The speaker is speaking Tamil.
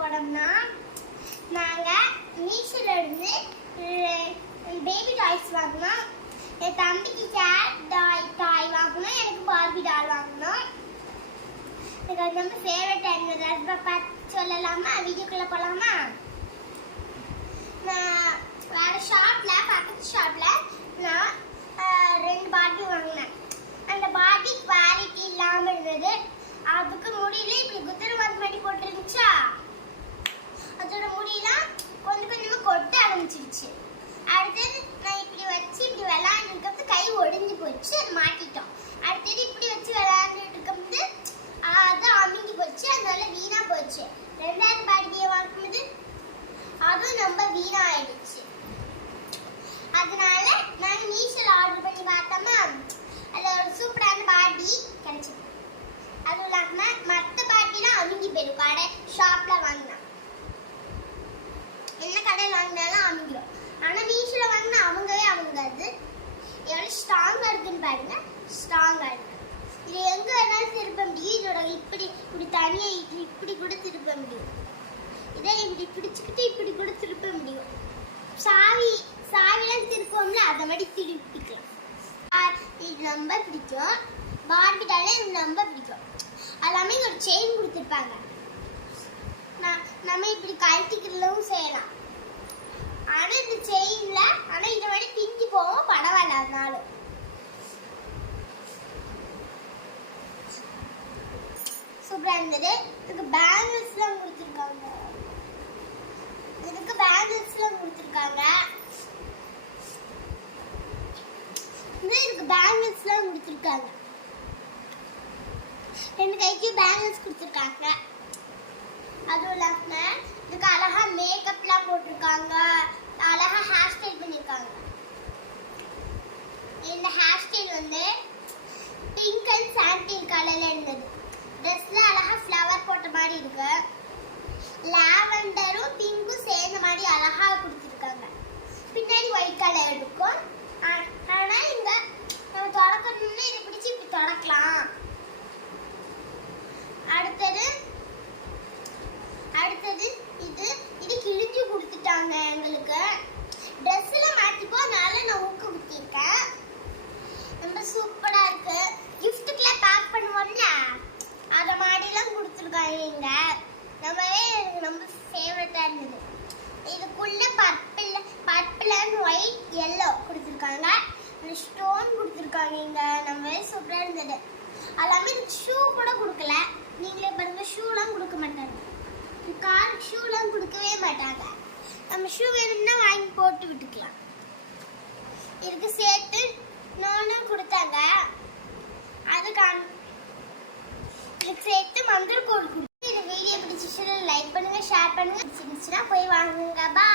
போனோம்னா நாங்கள் மீஷோலேருந்து பேபி டாய்ஸ் வாங்கினோம். என் தம்பிக்கு கேட் டாய் டாய் வாங்கணும் எனக்கு பார்பி டாய் வாங்கினோம். எனக்கு அது வந்து ஃபேவரட் டைம் சொல்லலாமா? வீடியோக்குள்ளே போகலாமா ஆயிடுச்சு ரெண்டாவது பாட்டியை வாங்கும்போது அதுவும் ரொம்ப வீணாயிடுச்சு. அதனால நான் மீஷோல ஆர்டர் பண்ணி பார்த்தோமா அதுல ஒரு சூப்பரான பாட்டி கிடைச்சது. அதுவும் இல்லாம மத்த பாட்டிலாம் அமுங்கி போயிடும். கடை ஷாப்ல வாங்கினா. என்ன கடையில் வாங்கினாலும் அமுங்கிடும் ஆனா மீஷோல வாங்கினா அவங்கவே அமுங்காது. எவ்வளவு ஸ்ட்ராங்கா இருக்குன்னு பாருங்க. ஸ்ட்ராங்கா இருக்கு. இது எங்க வேணாலும் திருப்ப முடியும். இதோட இப்படி இப்படி தனியா இப்படி இப்படி கூட திருப்ப முடியும். இதை இப்படி பிடிச்சுக்கிட்டு இப்படி கூட திருப்ப முடியும். சாவி சாவிலாம் திருப்போம்ல அதை மாதிரி திருப்பிக்கலாம் இது ரொம்ப பிடிக்கும். பார்பிட்டாலே எனக்கு ரொம்ப பிடிக்கும். எல்லாமே ஒரு செயின் கொடுத்துருப்பாங்க. நான் நம்ம இப்படி கழட்டிக்கிறதும் செய்யலாம். ஆனா இந்த செயினில் சூப்பரா இருந்தது. இதுக்கு பேங்கிள்ஸ்லாம் கொடுத்துருக்காங்க. இதுக்கு பேங்கிள்ஸ்லாம் கொடுத்துருக்காங்க. இதுக்கு பேங்கிள்ஸ்லாம் கொடுத்துருக்காங்க. ரெண்டு கைக்கு பேங்கிள்ஸ் கொடுத்துருக்காங்க. அதுவும் இல்லாம இதுக்கு அழகா மேக்கப்லாம் போட்டிருக்காங்க. அழகா ஹேர் ஸ்டைல் பண்ணியிருக்காங்க igualita. எல்லோ கொடுத்துருக்காங்க. ஸ்டோன் கொடுத்துருக்காங்க இங்கே. நம்ம சூப்பராக இருந்தது. எல்லாமே ஷூ கூட கொடுக்கல. நீங்களே பாருங்க ஷூலாம் கொடுக்க மாட்டாங்க. கார் ஷூலாம் கொடுக்கவே மாட்டாங்க. நம்ம ஷூ வேணும்னா வாங்கி போட்டு விட்டுக்கலாம். இதுக்கு சேர்த்து நானும் கொடுத்தாங்க. அதுக்கு இதுக்கு சேர்த்து மந்திர கோல் கொடுத்து இந்த வீடியோ பிடிச்சிச்சுன்னா லைக் பண்ணுங்கள் ஷேர் பண்ணுங்க. பிடிச்சிருந்துச்சுன்னா போய் வாங்குங்க. பா